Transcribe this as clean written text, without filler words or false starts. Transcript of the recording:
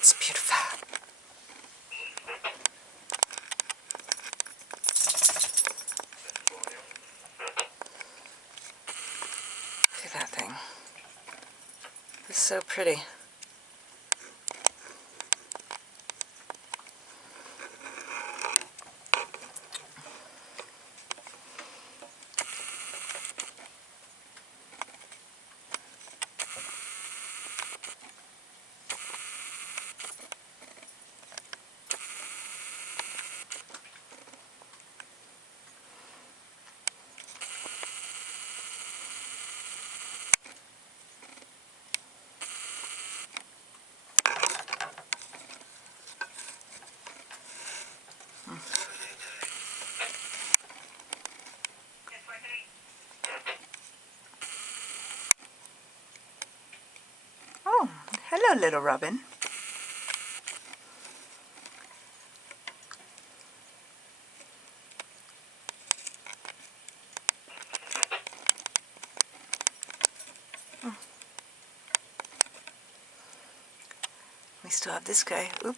It's beautiful. Look at that thing. It's so pretty. Oh, hello, little robin. We still have this guy. Oop.